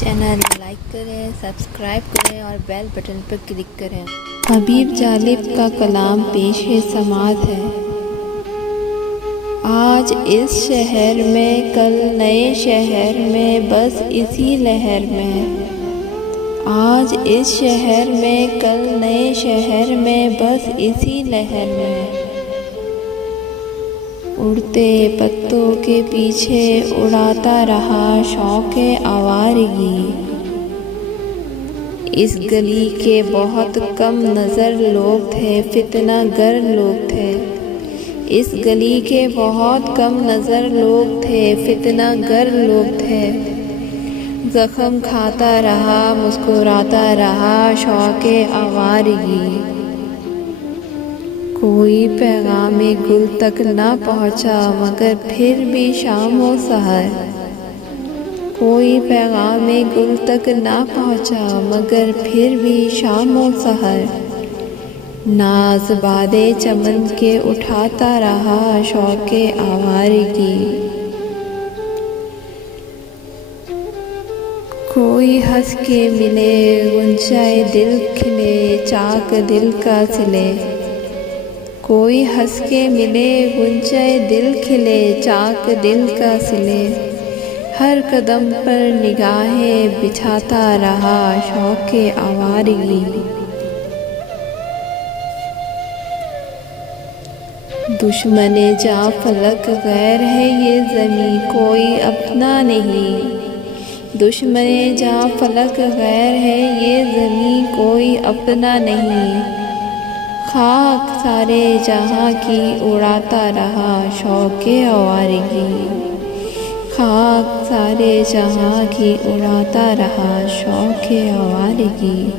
Channel like کریں، subscribe کریں اور بیل بٹن پر کلک کریں۔ حبیب جالب کا کلام پیش سماعت ہے۔ آج اس شہر میں، کل نئے شہر میں، بس اسی لہر میں۔ آج اس شہر میں، کل نئے شہر میں، بس اسی لہر میں۔ اڑتے پتوں کے پیچھے اڑاتا رہا شوق آوارگی۔ اس گلی کے بہت کم نظر لوگ تھے، فتنہ گر لوگ تھے۔ اس گلی کے بہت کم نظر لوگ تھے، فتنہ گر لوگ تھے۔ زخم کھاتا رہا، مسکراتا رہا شوق آوارگی۔ کوئی پیغام گل تک نہ پہنچا، مگر پھر بھی شام و سحر۔ کوئی پیغام گل تک نہ پہنچا، مگر پھر بھی شام و سحر۔ ناز باد چمن کے اٹھاتا رہا شوق آوارگی۔ کوئی ہنس کے ملے، غنچۂ دل کھلے، چاک دل کا سلے۔ کوئی ہنس کے ملے، غنچۂ دل کھلے، چاک دل کا سلے۔ ہر قدم پر نگاہیں بچھاتا رہا شوق آوارگی۔ دشمن جاں فلک غیر ہے یہ زمیں، کوئی اپنا نہیں۔ دشمن جاں فلک غیر ہے یہ زمیں، کوئی اپنا نہیں۔ خاک سارے جہاں کی اڑاتا رہا شوق آوارگی۔ خاک سارے جہاں کی اڑاتا رہا شوق آوارگی۔